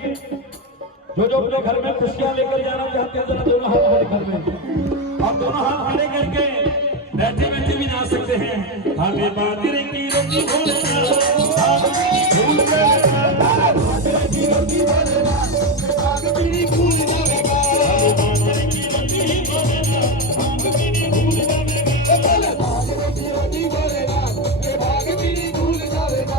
जो अपने घर में खुशियां लेकर जाना चाहते हैं जरा दोनों हाथ हमारे घर में आप दोनों हाथ खड़े करके बैठे बैठे भी ना सकते हैं। हमें बाजरे की रोटी बोलना भूल गए बाजरे की रोटी बोलना बागपीरी भूल जाएगा बाजरे की रोटी बोलना बागपीरी भूल जाएगा बाजरे की रोटी बोलना बागपीरी भूल जाएगा